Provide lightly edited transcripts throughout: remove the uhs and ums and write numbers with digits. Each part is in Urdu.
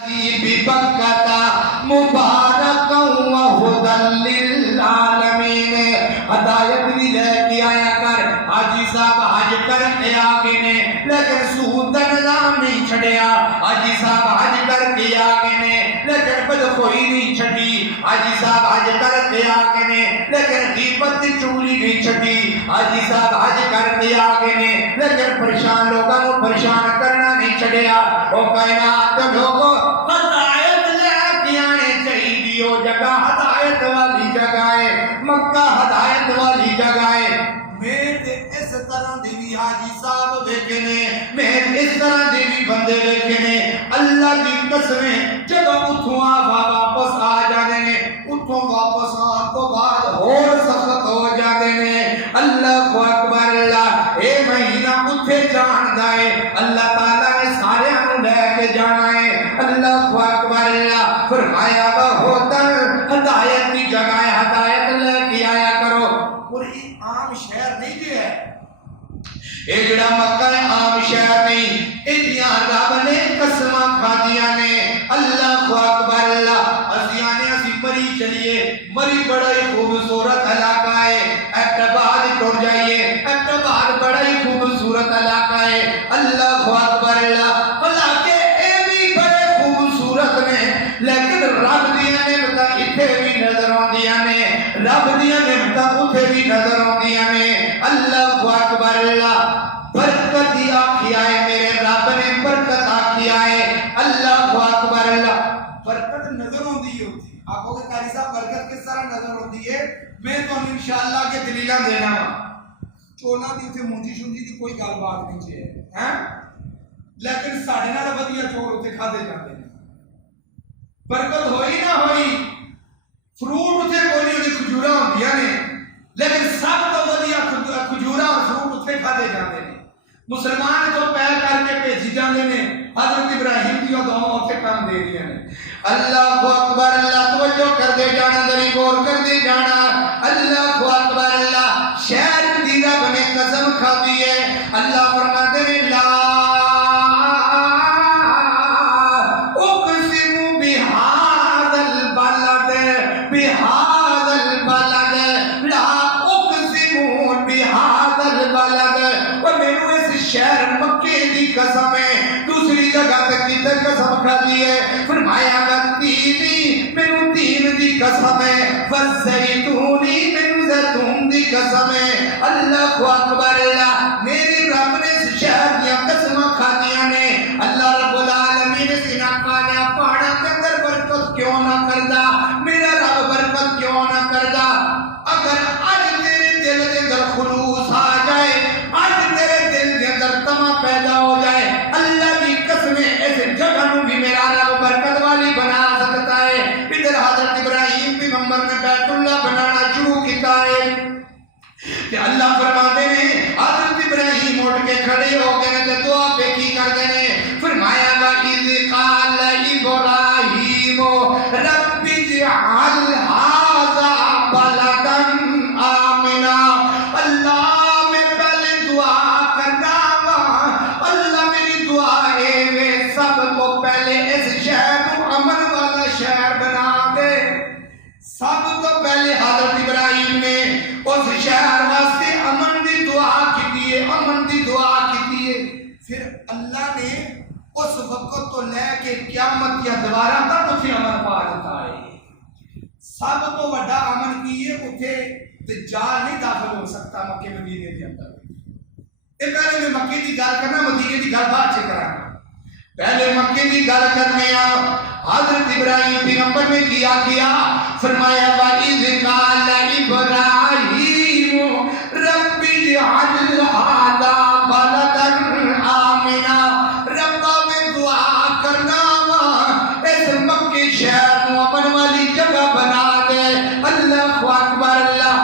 ببکتا مبارکا وہدی للعالمین. ہدایت بھی لے کے آیا کر. حاجی صاحب حج کر کے آگے نے لیکن سود دا نظام نہیں چھڑیا. حاجی صاحب حج کر کے آگے نے لیکن بدخوئی نہیں چھڑی. حاجی صاحب حج کر کے آگے نے لیکن غیبت دی چغلی نہیں چھڑی. حاجی صاحب حج کر کے آگے نے لیکن پریشان لوگوں کو پریشان کرنا نہیں چھڑیا. او کائنات لوگوں ہدایت لے کے آنے چاہیے. وہ جگہ ہدایت والی جگہ ہے, مکہ ہدایت والی جگہ ہے. میں تے اس طرح دی بھی حاجی صاحب ویکھے نے, میں اس طرح دی بھی بندے ویکھے نے. اللہ دی قسمیں جب اتھوں واپس آ جانے نے, اتھوں واپس آن تو بعد اور سخت ہو جانے نے. اللہ اکبر اللہ. اے مہینہ اتھے جان دائے اللہ تعالیٰ نے سارے ہم لے کے جانا ہے. اللہ اکبر اللہ. فرمایا ہوتر ہدایت کی جگہ ہے, ہدایت لے کے آیا کرو. اور یہ عام شہر نہیں جو ہے, یہ جڑا مکہ ہے عام شہر نہیں. اتیاں رب نے قسمہ کھا دیا نے. اللہ اکبر اللہ. اسیانے اسی مری چلیے, مری بڑا ہی خوبصورت علاقہ ہے. اعتبار ٹوٹ جائیے, اعتبار بڑا ہی خوبصورت علاقہ ہے. اللہ اکبر اللہ. حالانکہ اے بھی بڑے خوبصورت نے لیکن رب دیا نعمتاں اتھے بھی نظر آندیاں نے, رب دیا نعمتاں اتھے بھی نظر آندیاں نے. اللہ اکبر اللہ. برکت ہی آکھی آئے, میرے رب نے برکت آکھی آئے. اللہ اکبر اللہ. برکت نظر ہوندی ہوتی. آپ کو کہ قاری صاحب برکت کس طرح نظر ہوتی ہے, میں تو انشاءاللہ کے دلیلاں دینا ہوں. چونا دی اتھے مونجی شونجی دی کوئی گل بات نہیں ہے, لیکن ساڑھے نال ودیا چور اتھے کھا دے جاتے ہیں. برکت ہوئی نہ ہوئی, فروٹ اتھے کوئی نہیں, اتھے کھجورا ہوندیاں نے لیکن سب تو ودیا کھجورا اور فروٹ اتھے کھا دے جاتے ہیں. مسلمان تو پیر کر کے بھیجی جاندے نے, حضرت ابراہیم دی دعا اتھے کام دے دیا نے. اللہ اکبر اللہ. توجہ کر دے جانا, ذری غور کر دے جانا. اللہ اکبر اللہ. شہر دی رب نے قسم کھا دی ہے. اللہ فرماتے ہیں لا اقسم بہذا البلد, بہذا البلد, لا اقسم بہذا البلد. اور میں نے اس شہر مکے دی قسم ہے. دوسری جگہ تک کدھر قسم کھا دی ہے, فرمایا تینی میں تین دی قسم ہے, والزیتونی میں زیتون دی قسم ہے. اللہ اکبر اللہ. میری رب نے اس شہر دیا قسم کھا دیا نے. اللہ رب العالمین اس ناکانیا پہاڑا کے اندر برکت کیوں نہ کردا, میرا رب برکت کیوں نہ کردا. اگر آج تیرے دل کے اندر خلوص آ جائے, آج تیرے دل کے اندر تمہ پیدا ہو جائے, اللہ کی قسمیں اس جگہ نو بھی میرا رب برکت والی بنا سکتا ہے. ادھر حضرت ابراہیم پیغمبر نے بیت اللہ بنانا شروع کیتا ہے کہ اللہ فرماتے ہیں حضرت ابراہیم اٹھ کے کھڑے ہو گئے نے, دعا پہ کی کرتے ہیں. فرمایا وَإِذْ قَالَ إِبْرَاهِيمُ رَبِّ اجْعَلْ هَٰذَا بَلَدًا آمِنًا. اللہ میں پہلے دعا کرنا وا, اللہ میری دعا ہے سب کو پہلے اس شہر کو امن والا شہر بنا دے. سب تو پہلے حضرت ابراہیم نے اس شہر واسطے امن دی دعا کی ہے, امن دی دعا کی ہے. پھر اللہ نے اس وقت تو لے کے قیامت یا دوبارہ تک اتھے امن پا دیتا ہے. سب تو بڑا امن کی ہے, اتھے دجال نہیں داخل ہو سکتا مکے مدینے کے اندر. یہ پہلے میں مکے دی گل کرنا, مدینے دی گل بعد سے کرانا. پہلے مکے دی گل کرنے آ. حضرت ابراہیم پیغمبر نے کیا فرمایا وَإِذْ قَالَ إِبْرَاهِيمُ رَبِّ اجْعَلْ هَٰذَا بَلَدًا آمِنًا. ربا میں دعا کرنا وا اس مکے شہر کو امن والی جگہ بنا دے. اللہ اکبر اللہ.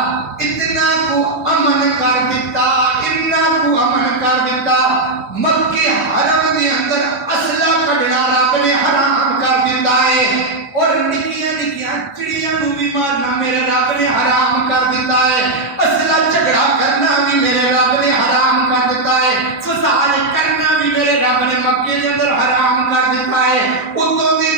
اتنا کو امن کر دیتا, اتنا کو امن کر دیتا. مکے حرم دے اندر اسلحہ کڈنا رب نے حرام کر دیتا ہے, اور نکیاں نکیاں چڑیاں نو بھی مارنا میرے رب نے حرام کر دیتا ہے. اسلحہ جھگڑا کرنا بھی میرے رب نے حرام کر دیتا ہے. فساد کرنا بھی میرے رب نے مکے دے اندر حرام کر دیتا ہے. اتوں دی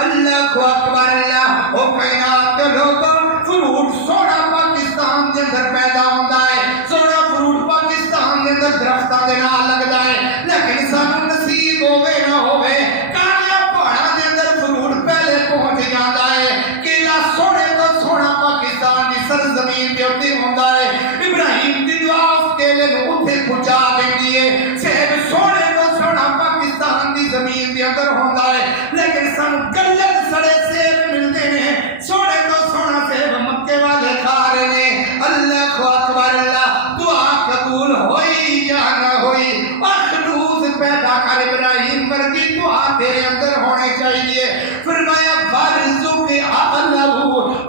اللہ اکبر اللہ او کائنات کے لوگوں فروٹ سونا پاکستان کے اندر پیدا ہوتا ہے سونا فروٹ پاکستان کے اندر درختاں دے نال لگدا ہے لیکن سانو نصیب ہوے نہ ہوے کالیاں پہاڑاں دے اندر فروٹ پہلے پہنچ جاندا ہے کیلا سونے تو سونا پاکستان دی سرزمین دے اوتے ہوندا ہے ابراہیم دی دعا اس کیلے نو اوتھے پہنچا دیندی ہے سیب سونے تو سونا پاکستان دی زمین دے اندر ہوندا ہے لیکن سانو گلن سڑے سیب ملدے نے سونے تو سونا سیب مکے والے کھا رہے نے اللہ اکبر اللہ دعا قبول ہوئی یا نہ ہوئی مخلوق پیدا کر ابراہیم ورگی دعا تیرے اندر ہونے چاہیے فرمایا فارزق اہلہ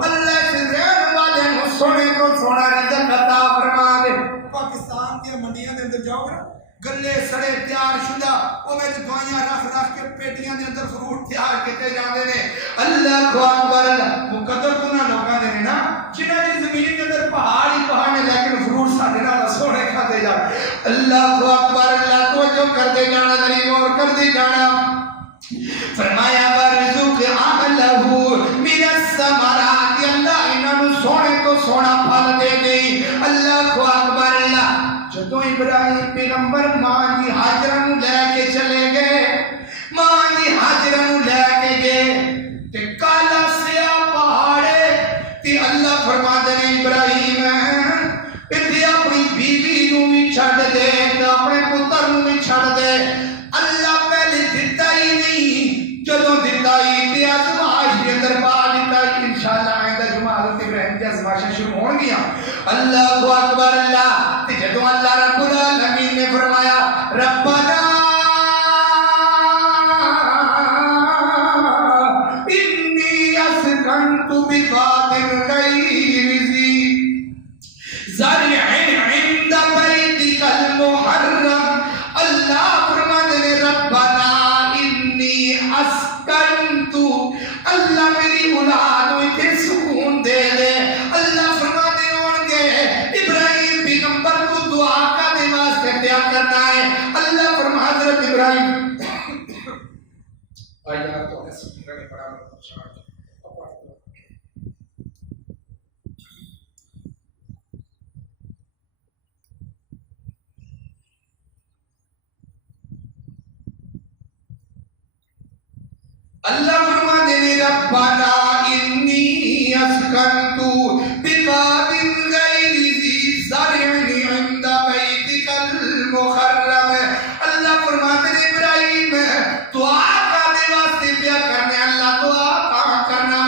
اللہ سے رہن والے نو سونے تو سونا رزق عطا فرما دے پاکستان کی منڈیاں دے اندر جاؤ نا گلے سڑے تیار شدہ وہ میں دعائیاں رکھ رکھ کے پیٹیاں دے اندر فروٹ تیار کیتے جاندے نے اللہ اکبر اللہ مقدر تو نہ لوگاں دے نا جنہاں دی زمین دے اندر پہاڑ ہی پہاڑ نے لیکن فروٹ ساڈے نال سونے کھاتے جا اللہ اکبر اللہ توجہ کردے جانا غریب اور کردے جانا فرمایا ورزق اہلہ من الثمرات اللہ انہاں نوں سونے تو سونا پھل دے گئی اللہ اکبر اللہ جدو ابراہیم پیغمبر ماں دی ہاجرہ نو لے کے چلے گئے ماں دی ہاجرہ نو لے کے گئے تے کالا سیاہ پہاڑے تے اللہ فرما دے ابراہیم تے اپنی بیوی نو بھی چھڈ دے تے اپنے پتر نو بھی چھڈ دے اللہ پہلے دتا ہی نہیں جدو دتا ہی تے آزمائش دے اندر پا دتا انشاءاللہ آئندہ جمعہ حضرت ابراہیم کی آزمائشیں شروع ہون گیا اللہ اکبر اللہ تے جدو اللہ رب العالمین نے فرمایا ربنا انی اسکنت بواد غیر ذی زرع عند بیتک المحرم اللہ فرماتے ہیں ربنا انی اسکنت اللہ میری اولاد ہوئی تھے سکون دے دے اللہ فرماتے ہوں گے ابراہیم پیغمبر کو دعا کا دے واسطے کیا کرنا ہے اللہ فرما حضرت ابراہیم آیا تو ہے سکون کا پڑھا اللہ فرما دے ربنا انی اسکنت بواد غیر ذی زرع عند بیتک المحرم اللہ فرما دے ابراہیم دعا کا دے واسطے پیا کرنے اللہ دعا کہاں کرنا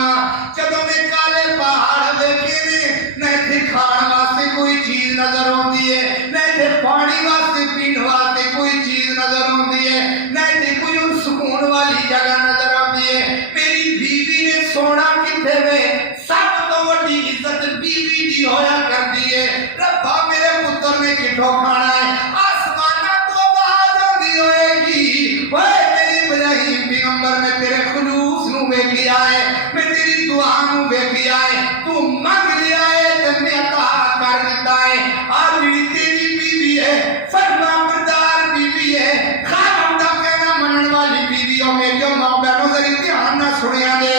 جب میں کالے پہاڑ دیکھے نے نہ تھے کھان واسطے کوئی چیز نظر ہوتی ہے نہ تھے پانی واسطے پین واسطے کوئی چیز نظر ہوتی ہے نہ تھے کوئی سکون والی جگہ نظر میری بیوی نے سونا کتنے میں سب تو بڑی عزت بیوی دی ہویا کر دی ہے ربا میرے پتر نے کٹھو کھانا ہے آسمانہ تو آواز آندی ہوئے گی وہ میری ابراہیم پیغمبر میں تیرے خلوص نو بے کیا ہے میں تیری دعا نو بے کیا ہے تو مانگ لیا ہے تو میں عطا کر دیتا ہے آج میری تیری بیوی ہے فرما بردار بیوی ہے خانم دا کہنا منن والی بیوی ہو میری ماں بہنوں سے دھیان نہ سنیا دے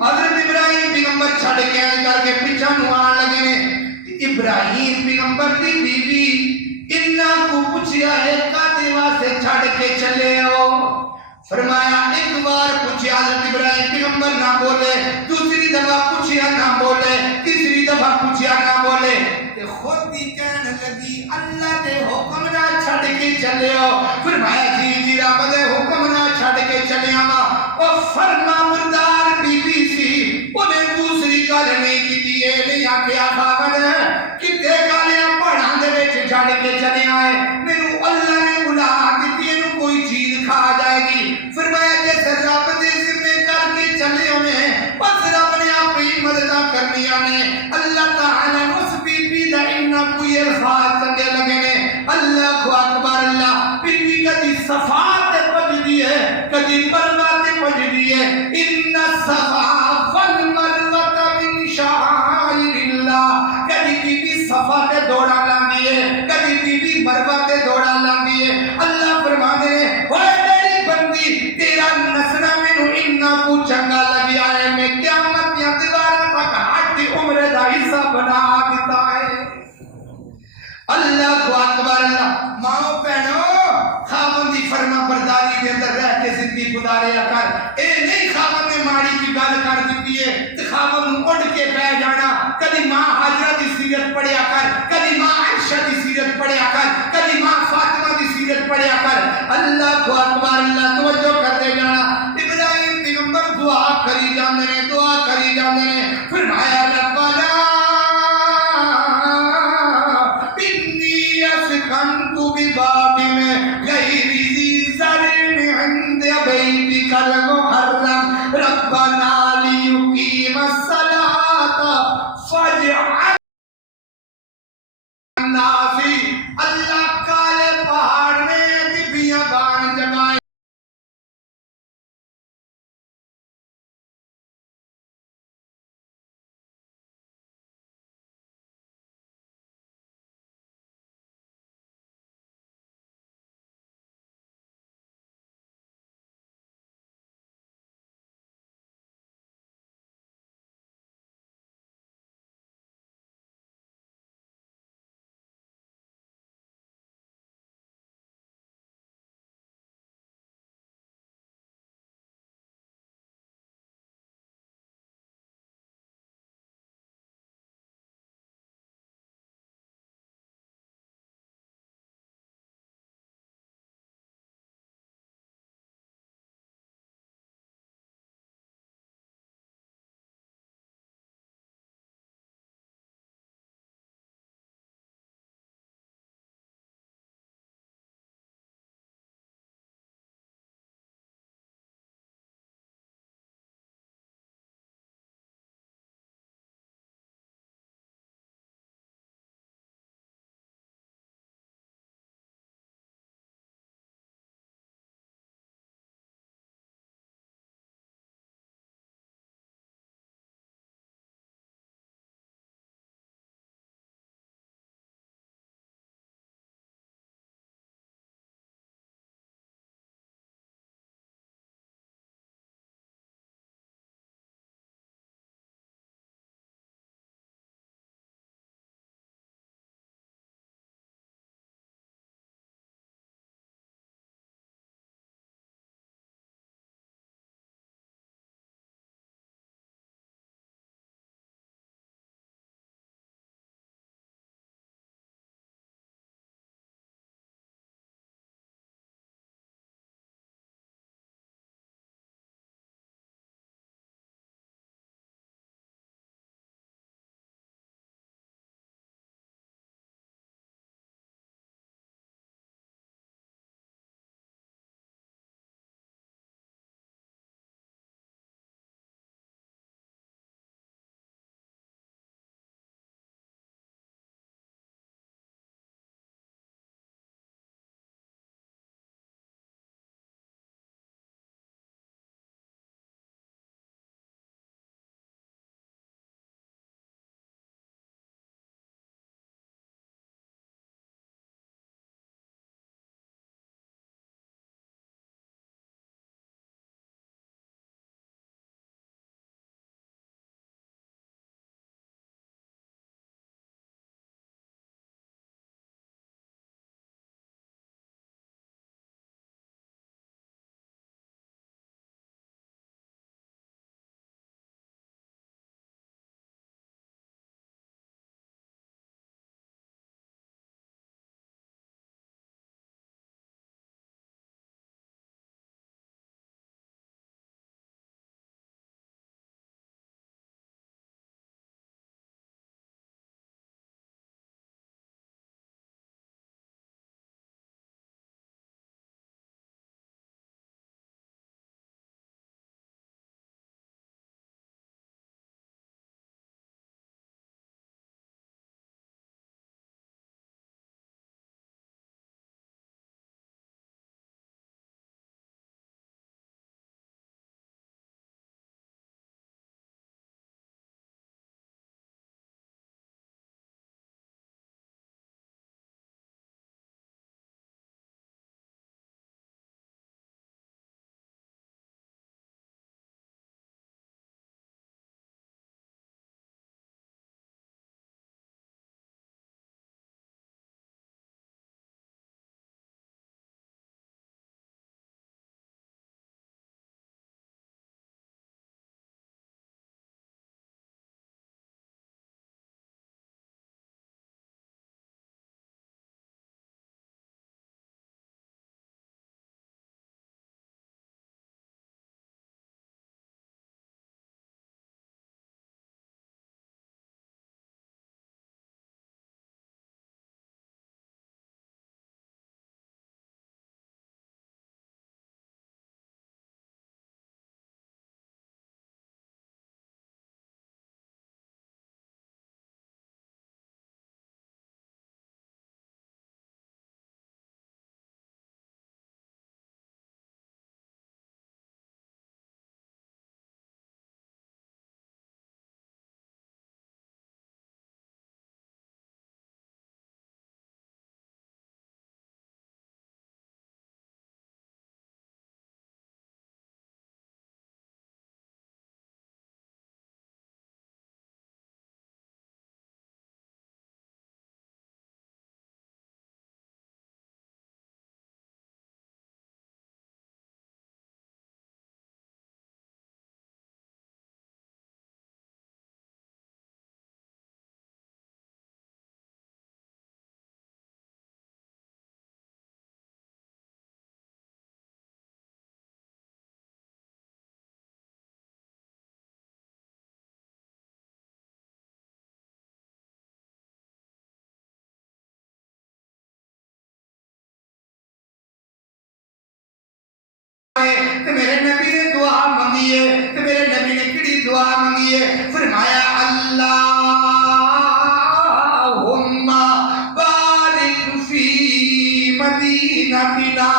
حضرت ابراہیم پیغمبر چھڑ کے آنے کر کے پیچھا نوان لگے نے ابراہیم پیغمبر دی بیوی انہاں کو پوچھیا ہے کاتے واسطے چھڑ کے چلے ہو فرمایا ایک بار پوچھیا حضرت ابراہیم پیغمبر نہ بولے دوسری دفعہ پوچھیا نہ بولے تیسری دفعہ پوچھیا نہ بولے تے خود ہی کہنے لگی اللہ دے حکم نہ چھڑ کے چلے ہو فرمایا جی رب دے حکم نہ چھڑ کے چلے آما اور فرما بردار بی بی سی انہیں دوسری گل نہیں کی دیئے نہیں آکیا خاکن ہے کتے گالیاں پڑھان دے بیچے چھڑ کے چلے آئے میرے اللہ نے بلا دیتی ہے کوئی چیز کھا جائے گی فرمایا جیسے رب دے ذمہ کر کے چلے انہیں بس رب نے اپنی مددہ کرنی آنے اللہ تعالیٰ اس بی بی دا انہا کوئی الفاظ کرنے لگے نے اللہ اکبر اللہ بی بی کدی صفات پج دی ہے کدی مروات پج دی ہے ان صفا والمروت من شعائر اللہ کدی بی بی صفا کے دوڑا لاندی ہے کدی بی بی اکبر اللہ ماں بہنو خاون دی فرما برداری دے اندر رہ کے زندگی گزاریا کر اے نہیں خاون نے ماڑی کی گل کر دیتی ہے تے خاون نوں اڑ کے پہ جانا کدی ماں ہاجرہ دی سیرت پڑھیا کر کدی ماں عائشہ دی سیرت پڑھیا کر کدی ماں فاطمہ دی سیرت پڑھیا کر اللہ کو اکبر اللہ توجہ کرتے جانا ابراہیم پیغمبر دعا کری جاندے نے دعا کری جاندے نے فرمایا ربنا انی اسکنت بباب غیر ذی زرع عند بیتک المحرم ربنا لیقیم الصلاة فاجعل الناس اللہ کالے پہاڑ میں بیبیاں بان جگائے تے میرے نبی نے دعا منگی ہے تے میرے نبی نے کیڑی دعا منگی ہے فرمایا اللہم بارک فی مدینتنا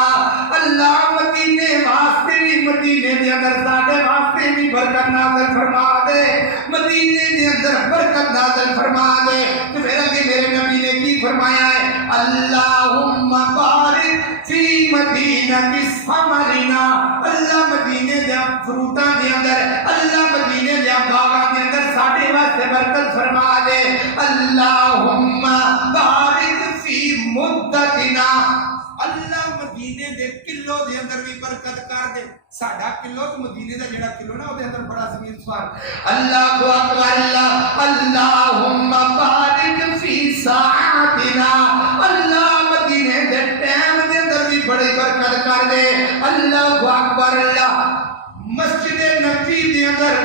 اللہ مدینے واسطے بھی مدینے دے اندر ساڈے واسطے بھی برکت نازل فرما دے مدینے دے اندر برکت نازل فرما دے تو پھر اگے میرے نبی نے کی فرمایا ہے اللہم بارک فی مدینۃ ثمرنا اللہ مدینے دے فروٹاں دے اندر اللہ مدینے دے باغاں دے اندر ساڈے واسطے برکت فرما دے اللہم بارک فی مدتنا اللہ مدینے دے کلو دے اندر بھی برکت کر دے ساڈا کلو تو مدینے دا جڑا کلو نا او دے اندر بڑا زمین سوار اللہ اکبر اللہ اللہم بارک فی ساعتنا اللہ مدینے دے ٹائم دے اندر بھی بڑی برکت کر دے اللہ اکبر اللہ مسجد نبی دے اندر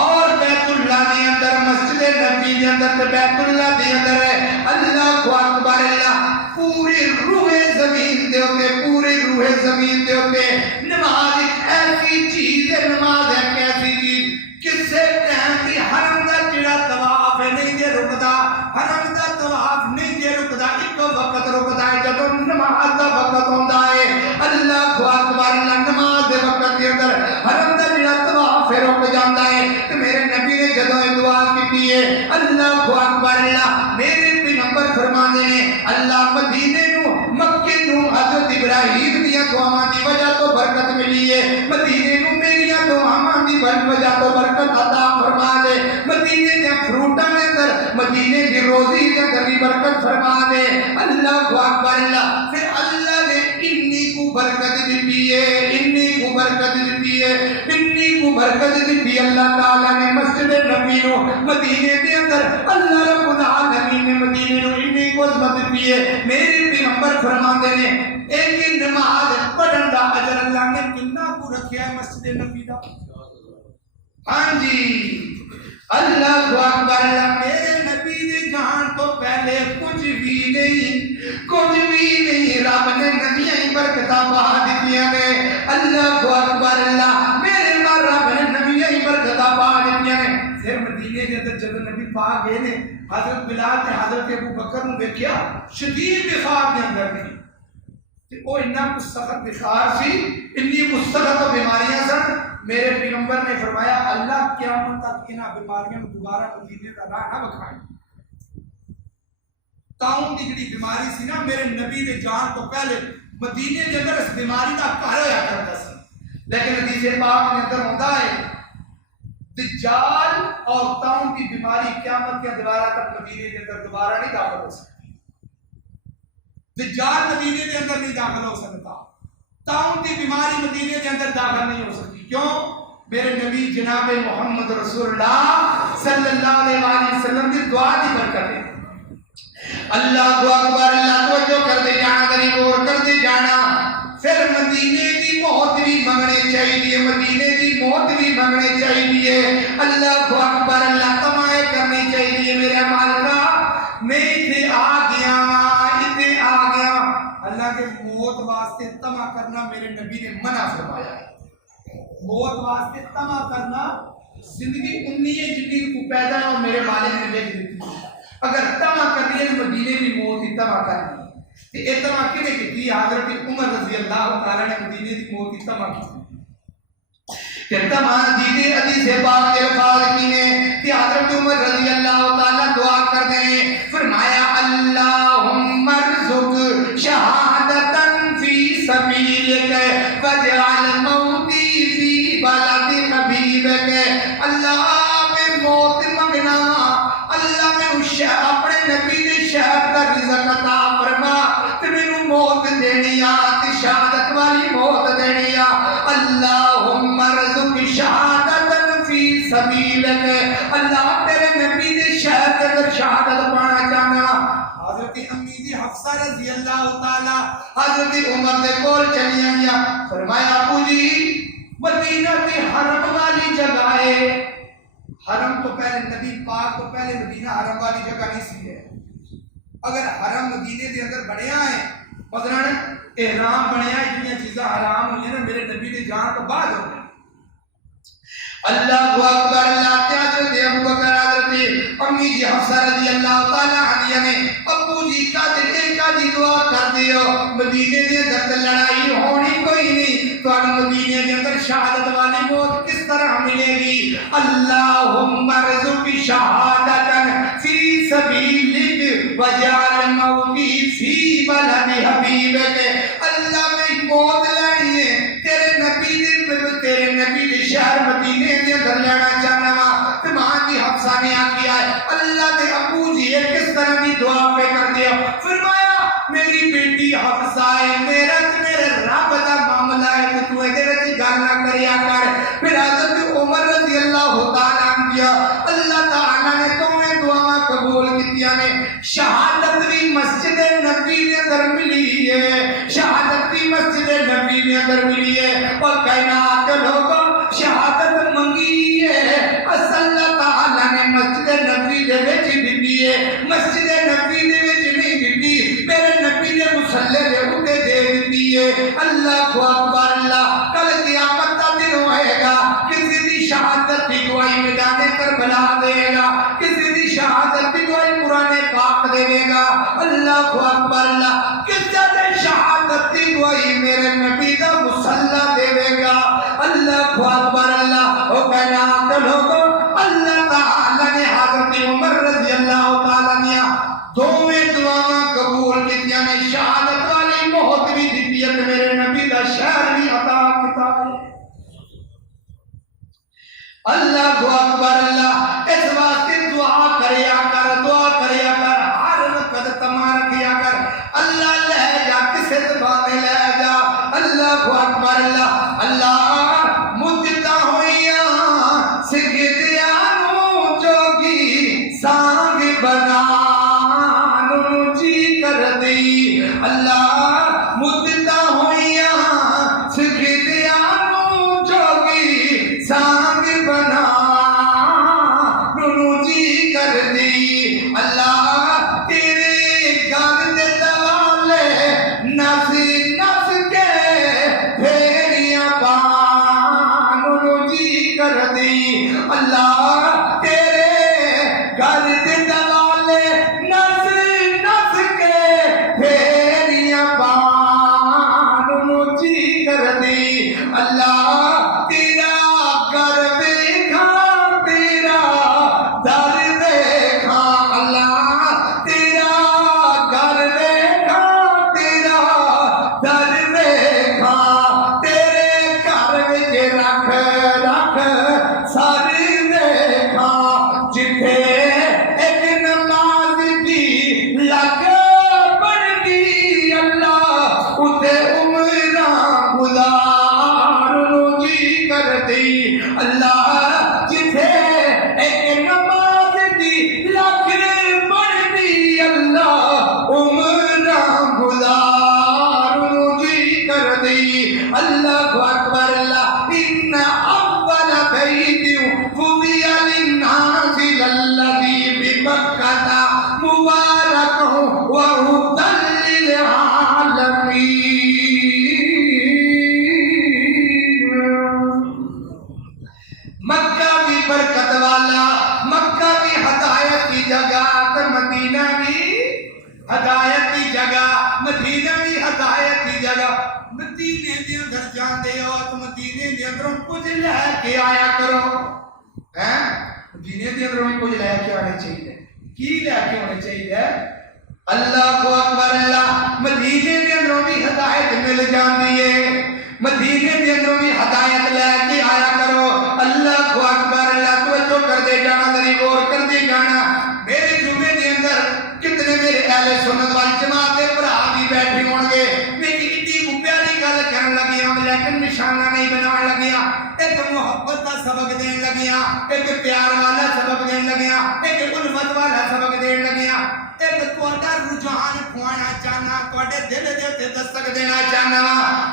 اور بیت اللہ دے اندر مسجد نبی دے اندر تے بیت اللہ دے اندر ہے اللہ اکبر اللہ پوری روح زمین دے ہوتے پوری روح زمین دے ہوتے نماز ایک ایسی چیز ہے نماز ایک ایسی چیز کسے ٹائم کی حرم دا جڑا طواف ہے نہیں دے رکدا حرم دا طواف نہیں دے رکدا ایک وقت رکدا ہے جب نماز دا وقت ہوندا ہے اللہ اکبر اللہ نماز دے وقت دے اندر حرم دا جڑا طواف ہے رک جاندا ہے کہ میرے نبی نے جدوں دعا کی ہے اللہ اکبر اللہ میرے پیغمبر فرماندے نے اللہ مدینے نو مکے نو حضرت ابراہیم دی دعاواں دی وجہ تو برکت ملی ہے مدینے نو میری دعاواں دی وجہ تو برکت عطا فرما دے مدینے دے فروٹاں دے اندر مدینے دی روزی دے اندر بھی برکت فرما دے اللہ اکبر اللہ پھر اللہ نے انی کو برکت دی ہے انی کو برکت دی ہے انی کو برکت دی اللہ تعالی نے مسجد نبی نو مدینے دے اندر اللہ رب العالمین نے مدینے نو انی کو عظمت دی ہے میرے پیغمبر فرماندے نے ایک نماز پڑھن دا اجر اللہ نے کتنا کو رکھیا ہے مسجد نبی دا ہاں جی اللہ اکبر اللہ میرے نبی دی جان تو پہلے کچھ بھی نہیں رب نے نبیاں ہی برکتاں پا دتیاں نے اللہ اکبر اللہ میرے رب نے نبیاں ہی برکتاں پا دتیاں نے پھر مدینے دے اندر جب نبی پاک گئے نے حضرت بلال نے حضرت ابو بکر نو ویکھیا شدید بخار دے اندر نے تے او اتنا کو سخت بخار سی اتنی کو سخت بیماریاں سن میرے پیغمبر نے فرمایا اللہ قیامت تک انہاں بیماریاں نو دوبارہ مدینے دا راہ نہ بکھائے تاؤں دی جڑی بیماری سی نا میرے نبی دے جان تو پہلے مدینے دے اندر اس بیماری دا گھر ہویا کرتا سی لیکن حدیث پاک میں اندر ہوندا ہے دجال اور تاؤں کی بیماری قیامت کے دوبارہ تک مدینے کے اندر دوبارہ نہیں داخل ہو سکتی دجال مدینے کے اندر نہیں داخل ہو سکتا تاؤں کی بیماری مدینے کے اندر داخل نہیں ہو سکتی کیوں میرے نبی جناب محمد رسول اللہ صلی اللہ علیہ وسلم کی دعا کی برکت ہے اللہ اکبر اللہ توجہ کر دے جانا غریب اور کر دے جانا پھر مدینے کی موت بھی منگنے چاہیے مدینے کی موت بھی منگنے چاہیے اللہ اکبر اللہ تمائے کرنی چاہیے میرے مالکا میں اتنے آ گیا اللہ کے موت واسطے تما کرنا میرے نبی نے منع فرمایا ہے موت واسطے تما کرنا زندگی انی ہے جتنی کو پیدا ہے اور میرے مالک نے بھیج دی اگر تما کرنی ہے مدینے کی موت ہی تما کرنی ہے یہ تما کنے کی حضرت عمر رضی اللہ تعالی نے مدینے کی موت ہی تما کی کہ تما دیدے حدیث پاک کے الفاظ کی نے کہ حضرت عمر رضی اللہ تعالی دعا کرتے ہیں فرمایا اللہم ارزق شہادتاً فی سبیلک وجعل موتی فی بلد حبیبک اللہ میں موت منگنا اللہ میں اپنے نبی نے شہر کا رزق عطا فرما تے مینوں موت دینی آ تے شہادت والی موت دینی آ اللہم ارزق شہادتاً فی سبیلک اللہ تیرے نبی نے شہر کے اندر شہادت پانا چاہنا حضرت امی دی حفصہ رضی اللہ تعالی حضرت عمر دے کول چلی آئیا فرمایا ابو جی مدینہ کی حرم والی جگہ ہے حرم تو پہلے نبی پاک تو پہلے مدینہ حرم والی جگہ نہیں سی ہے اگر حرم مدینے دے اندر بنیا ہے مثلا احرام بنیا ہے جنیاں چیزاں حرام ہوئی ہیں نا میرے نبی دے نکاح کا بعد ہو گیا. اللہ اکبر. اللہ کے حضرت ابو بکر حضرت امی جی حفصہ رضی اللہ تعالی عنہ نے ابو جی کا دل کا جی دعا کر دیو مدینے دے اندر لڑائی ہونی کوئی نہیں تو مدینے دے اندر شہادت والی موت کس طرح ملے گی. اللہم ارزق شہادتن فی سبیلک وجعل موتی فی بلد حبیبک. اللہ میں موت لینی ہے تیرے نبی دے شہر مدینے دے اندر لینا چاہنا وا. تے ماں جی حفصہ نے آکھیا ہے اللہ دے ابو جی کس طرح دی دعا پہ کر دیا. فرمایا میری بیٹی حفصہ ہے میرا تے میرے رب دا معاملہ ہے تو اے دے وچ گل نہ کریا کر. پھر حضرت عمر رضی اللہ تعالی عنہ اللہ تعالی نے دوویں دعاواں قبول کیتیاں نے. شہادت بھی مسجد نبی دے اندر ملی ہے, شہادت بھی مسجد نبی دے اندر ملی ہے. اور کائنات لوگوں شہادت منگی ہے اللہ تعالی نے مسجد نبی دے وچ دتی ہے, مسجد نبی دے وچ نہیں دتی میرے نبی دے مصلی دے اوتے دے دتی ہے. اللہ اکبر. اللہ کل قیامت کا دن ہوئے گا کسی دی شہادت کی گواہی میدان کربلا دے گا, کسی دی شہادت کی گواہی قرآن پاک دے گا. اللہ اکبر. اللہ کسی دی شہادت کی گواہی میرے نبی دا مصلی دے گا. اللہ اکبر. اللہ او کائنات لوگوں اللہ تعالی نے حضرت عمر رضی اللہ تعالی عنہ دوویں دعاواں قبول کیتیاں نے. شہادت والی موت بھی دتی ہے میرے نبی دا شہر بھی عطا کیتا ہے. اللہ اکبر. اللہ اس واسطے دعا کریا کر, دعا کریا کر, ہر وقت تما رکھیا کر. اللہ لے جا کسے زبان لے جا. اللہ اکبر. اللہ اللہ مدتا ہوئیاں سگدیاں نو جوگی سانگ بنا نو جی کر دی. اللہ مدتا ہوئیاں سگدیاں نو جوگی سانگ بنا نو جی کر دی. اللہ تیرے گھر دے دوالے نس نس کے پھیریاں پان نو جی کر دی. اللہ تیرے گھر دے دوالے نس نس کے پھیریاں پان نو جی کر دی. اللہ تیرا گھر دیکھا تیرا در دیکھا. اللہ تیرا گھر دیکھا تیرا در دیکھا. تیرے گھر وچ رکھ رکھ سر دیکھا. جتھے ایک نماز دی لگ پڑھدی اللہ اتے عمراں گزار نو جی کر دی. اللہ جتھے ایک نماز دی لگ پڑھدی اللہ عمراں گزار نو جی کر دی. اللہ اکبر. اللہ ان اول بیت وضع للناس الذی ببکۃ مبارک وہدی للعالمین. مکہ بھی برکت والا, مکہ بھی ہدایت کی جگہ, تو مدینہ بھی ہدایت کی جگہ, مدینہ بھی ہدایت کی جگہ. مدینے دے اندر جاندے ہو تو مدینے دے اندروں کچھ لے کے آیا کرو. مدینے دے اندروں کچھ لے کے آنے چاہیے. کی لے کے آنے چاہیے؟ اللہ اکبر. اللہ مدینے دے اندروں بھی ہدایت مل جاندی ہے, مدینے دے اندروں بھی ہدایت لے کے آیا کرو. اللہ اکبر. اللہ توجہ کر دے جانا, ذری غور کر دے جانا. میرے جمعے دے اندر کتنے میرے اہل سنت وال جماعت دے بھرا بھی بیٹھے ہون گے. میری ایڈی پیاری گل کرن لگیاں لیکن نشانہ نہیں بنان لگیاں. ایک محبت کا سبق دین لگیاں, ایک پیار والا سبق دین لگیاں, ایک الفت والا سبق دین لگیاں. ایک تہاڈا رجحان کھوانا چاہنا, تہاڈے دل دے تے دستک دینا چاہنا.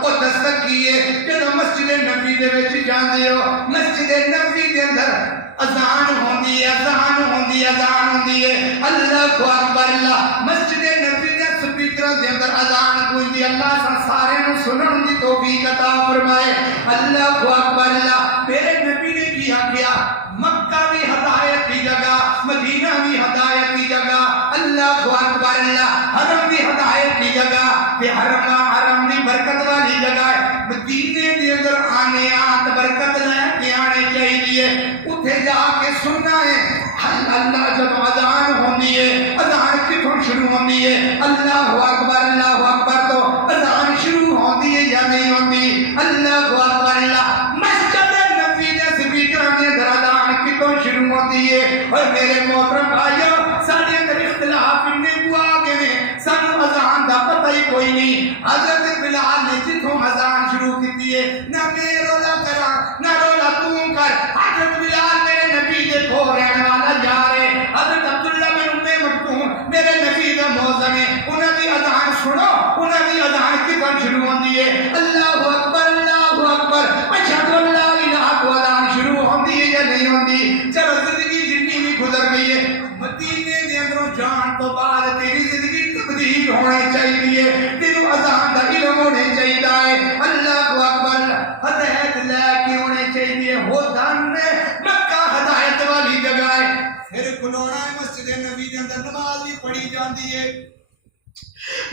او دستک کی ہے جدوں مسجد نبی دے وچ جاندے ہو, مسجد نبی دے اندر اذان ہوندی ہے, اذان ہوندی ہے, اذان ہوندی ہے. اللہ اکبر. اللہ مسجد نبی دے سپیکر دے اندر اذان گونجی اللہ سارے نو سنن دی توفیق عطا فرمائے اللہ اکبر اللہ میرے نبی نے کیا کیا مکہ بھی ہدایت کی جگہ مدینہ بھی ہدایت کی جگہ اللہ اکبر اللہ حرم بھی ہدایت کی جگہ کہ حرم بھی برکت والی جگہ ہے مدینے دے اندر آنے آت برکت لے کے آنے چاہیے اتھے جا کے سننا ہے اللہ جب اذان ہوندی ہے اذان کتوں شروع ہوندی ہے اللہ اکبر تو اذان شروع ہوندی ہے یا نہیں ہوندی اللہ اکبر اللہ مسجد نبی دے سپیکر میں اذان کتوں شروع ہوندی ہے اور میرے محترم بھائیو سارے اندر اختلاف انہیں کو آگے میں سانو اذان دا پتہ ہی کوئی نہیں حضرت بلال نے جتوں اذان شروع کی ہے نہ میں رولا کرا نہ رولا تم کر حضرت بلال میرے نبی دے کھو رہنے والا جا رہے حضرت عبداللہ بن ام مکتوم میرے نبی دا موزن ہے انہاں دی اذان سنو انہاں دی اذان کتوں شروع ہوندی ہے اللہ اکبر اشہد ان لا الہ الا اللہ شروع ہوندی ہے یا نہیں ہوندی چلو زندگی جتنی بھی گزر گئی ہے مدینے دے اندروں جان تو بعد تیری زندگی تبدیل ہونے چاہیے تینوں اذان دا علم ہونے چاہیے اللہ اکبر ہدایت لے کے ہونے چاہیے ہو دان مکہ ہدایت والی جگہ ہے پھر کھلونا ہے مسجد نبی دے اندر نماز بھی پڑھی جاندی ہے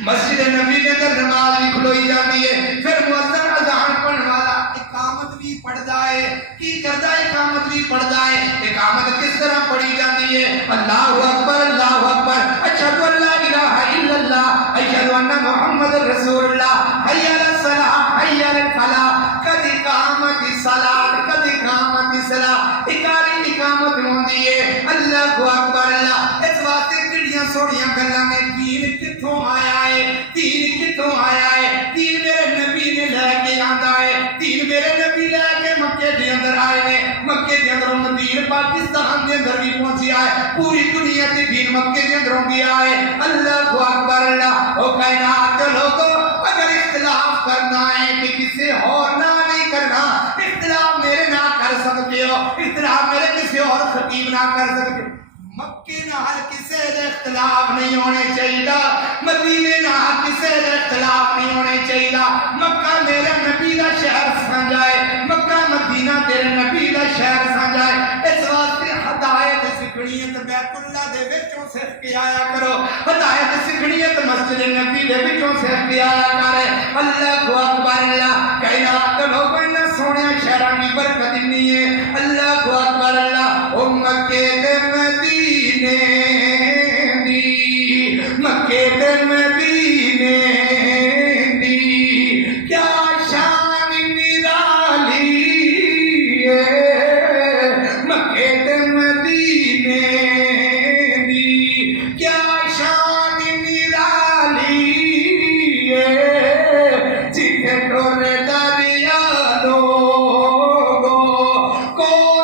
مسجد نبی دے اندر نماز بھی کھلوئی جاندی ہے پھر مؤذن اذان پڑھن والا اقامت بھی پڑھدا ہے کی کردا ہے اقامت بھی پڑھدا ہے اقامت کس طرح پڑھی جاتی ہے اللہ اکبر اشہد ان لا الہ الا اللہ اشہد ان محمد رسول اللہ حی علی الصلاۃ حی علی الفلاح قد قامت الصلاۃ قد قامت الصلاۃ اقامت ہوندی ہے اللہ اکبر اللہ اس واسطے کڑیاں سوڑیاں گلاں میں دین کتھوں آیا ہے دین کتھوں آیا ہے دین میرے نبی نے لے کے آندا ہے دین میرے نبی لے کے مکے دے اندر آئے نے مکے دے اندر دین پاکستان دے اندر بھی پہنچیا ہے پوری دنیا تے دین مکے دے اندر بھی آئے اللہ اکبر اللہ او کائنات کے لوگوں اگر اختلاف کرنا ہے کہ کسی اور نہ نہیں کرنا اختلاف میرے نہ کر سکتے ہو اختلاف میرے کسی اور خطیب نہ کر سکتے مکے نال کسے دے اختلاف نہیں ہونے چاہیے مدینے نال کسے دے اختلاف نہیں ہونے چاہیے مکہ میرے نبی دا شہر سمجھا ہے مکہ مدینہ تیرے نبی دا شہر سمجھا ہے اس واسطے ہدایت سکھنی ہے تے بیت اللہ دے وچوں سیکھ کے آیا کرو ہدایت سکھنی ہے تے مسجد نبی دے وچوں سیکھ کے آیا کرے اللہ اکبر اللہ کائنات لوگوں نے سونے شہراں دی برکت اتنی ہے اللہ اکبر اللہ او مکے تے مدینے دی مکے تے مدینے دی کیا شان نرالی ہے مکے تے مدینے دی کیا شان نرالی ہے جتھے ٹورے دریا لوگوں کو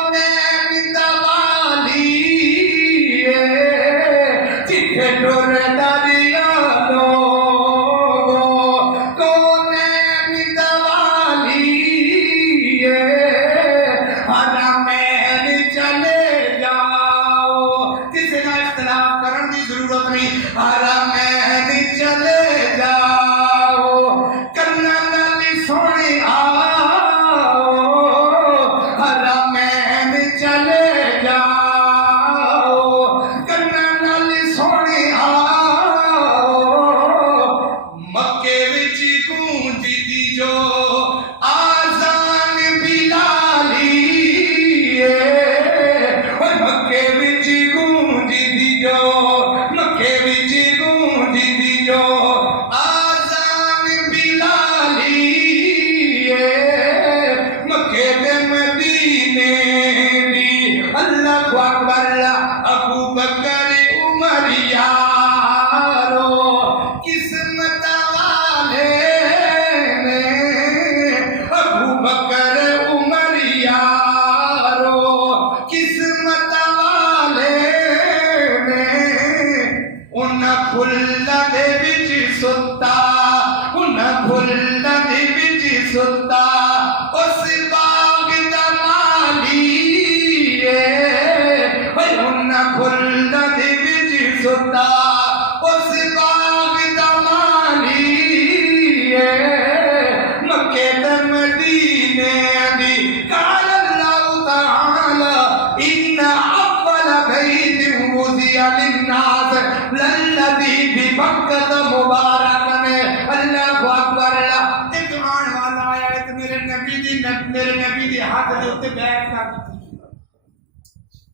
میرے نبی دی ہاتھ دے اوتے بیٹھ کر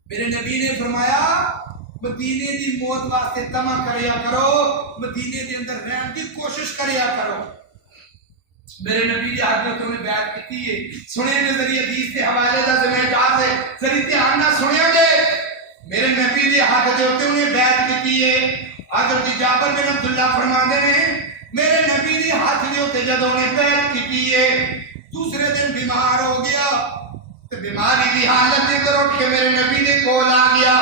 میرے نبی نے فرمایا مدینے دی موت واسطے تما کریا کرو، مدینے دے اندر رہن دی کوشش کریا کرو۔ میرے نبی دی ہاتھ دے اوتے انہیں بیعت کیتی ہے۔ سنے نے ذریعے حدیث کے حوالے دا ذمہ دار ہے، ذریعے دھیان نہ سنیا جے۔ میرے نبی دی ہاتھ دے اوتے انہیں بیعت کیتی ہے۔ حضرت جابر بن عبداللہ فرماندے نے میرے نبی دی ہاتھ دے اوتے جدوں انہیں بیعت کیتی ہے، دوسرے دن بیمار ہو گیا تے بیماری دی حالت دے اندر اٹھ کے میرے نبی دے کول آ گیا،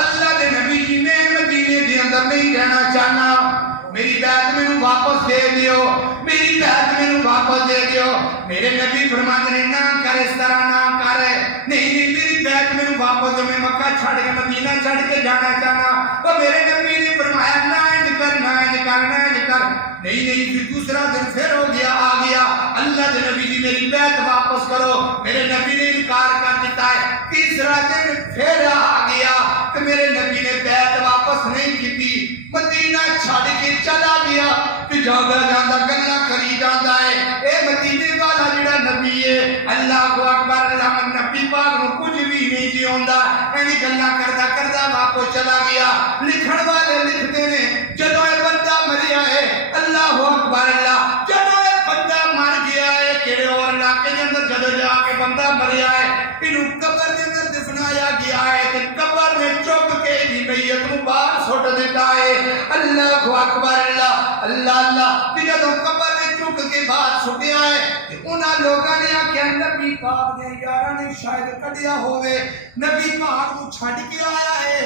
اللہ دے نبی جی میں مدینے دے اندر نہیں رہنا چاہنا، میری بیعت میں واپس دے دیو، میری بیعت میں واپس دے دیو۔ میرے نبی فرماتے ہیں نہ کر، اس طرح نہ کر، نہیں میری بیعت میں واپس دو، میں مکہ چھڑ کے مدینہ چھڑ کے جانا چاہنا۔ تو میرے نبی نے فرمایا نہ کر، نہ کر، نہ کر، نہیں پھر دوسرا دن پھر ہو گیا، آ گیا، اللہ دے نبی جی میری بیعت واپس کرو، میرے نبی نے انکار کر دیتا ہے۔ تیسرا دن پھر آ گیا تو میرے نبی نے بیعت واپس نہیں کی، مدینہ چھڑ کے چلا گیا، کہ جانا جانا گلا کری جانا ہے۔ اے مدینے والا جڑا نبی ہے، اللہ اکبر، اللہ نبی پاک نو کچھ بھی نہیں جی ہوندا، اینی گلا کردا کردا واپس چلا گیا۔ لکھن والے لکھتے نے جدوں اے بندہ مریا ہے، اللہ اکبر اللہ، جدوں اے بندہ مر گیا ہے، کیڑے اور علاقے دے اندر جدوں جا کے بندہ مریا ہے، اینو قبر دے اندر دفنایا گیا ہے تے قبر میں چپ کے دی میت نو باہر سٹ دیتا ہے۔ اللہ اکبر اللہ، اللہ اللہ، جدوں قبر میں چپ کے باہر سٹیا ہے تے انہاں لوکاں نے آکھیا نبی پاک دے یاراں نے شاید کڈیا ہوے، نبی پاک نو چھڈ کے آیا ہے،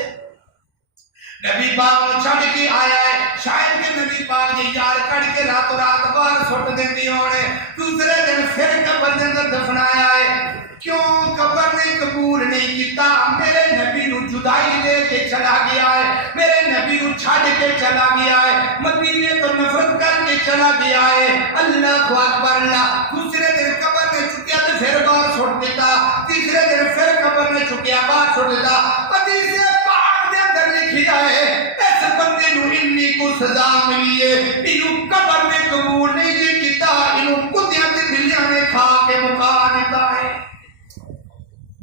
نبی پاک نو چھڈ کے آیا ہے، شاید کہ نبی پاک دے یار کڈ کے راتوں رات باہر سٹ دیندی ہونے، دوسرے دن پھر قبر دے اندر دفنایا ہے۔ کیوں قبر نے قبول نہیں کیتا؟ میرے نبی نو جدائی دے کے چلا گیا ہے، میرے نبی نو چھڈ کے چلا گیا ہے، مدینے تو نفرت کر کے چلا گیا ہے۔ اللہ اکبر اللہ، دوسرے دن قبر نے چکیا تو پھر باہر چھوڑ دیتا، تیسرے دن پھر قبر نے چکیا باہر چھوڑ دیتا۔ حدیث پاک دے اندر لکھیا ہے اس بندے نو انی کو سزا ملی ہے، اینو قبر نے قبول نہیں جی کیتا، اینو کتیاں تے بلیاں نے کھا کے مکا دیتا ہے۔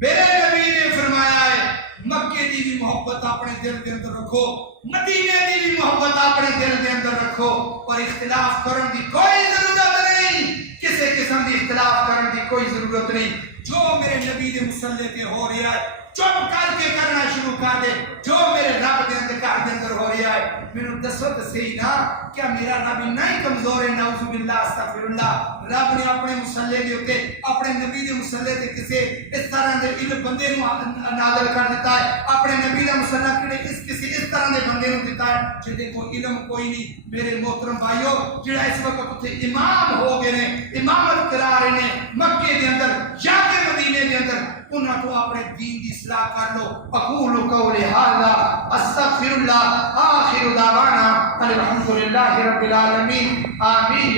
میرے نبی نے فرمایا ہے مکے دی بھی محبت اپنے دل کے اندر رکھو، مدینے دی بھی محبت اپنے دل کے اندر رکھو، اور اختلاف کرن دی کوئی ضرورت نہیں، کسی قسم دی اختلاف کرن دی کوئی ضرورت نہیں۔ جو میرے نبی دے مصلی تے ہو رہا ہے چپ کر کے کرنا شروع کر دے، جو میرے رب دے انتقال دے اندر ہو رہا ہے میں دسو تو صحیح نا، کیا میرا رب نہیں کمزور ہے؟ نعوذ باللہ استغفر اللہ۔ رب نے اپنے مصلی دے اوتے، اپنے نبی دے مصلی تے کسے اس طرح دے علم بندے نو نازل کر دیتا ہے، اپنے نبی دا مصلی کنے کسی اس طرح دے بندے نو دیتا ہے جے کو علم کوئی نہیں۔ میرے محترم بھائیو، جڑا اس وقت اتنے امام ہو گئے نے، امامت کرا رہے نے مکے دے اندر یا کے مدینے دے اندر، انہاں تو اپنے دین دی اصلاح کر لو۔ اقول قولی ھذا استغفر اللہ، آخر دعوانا الحمد للہ رب العالمین، آمین۔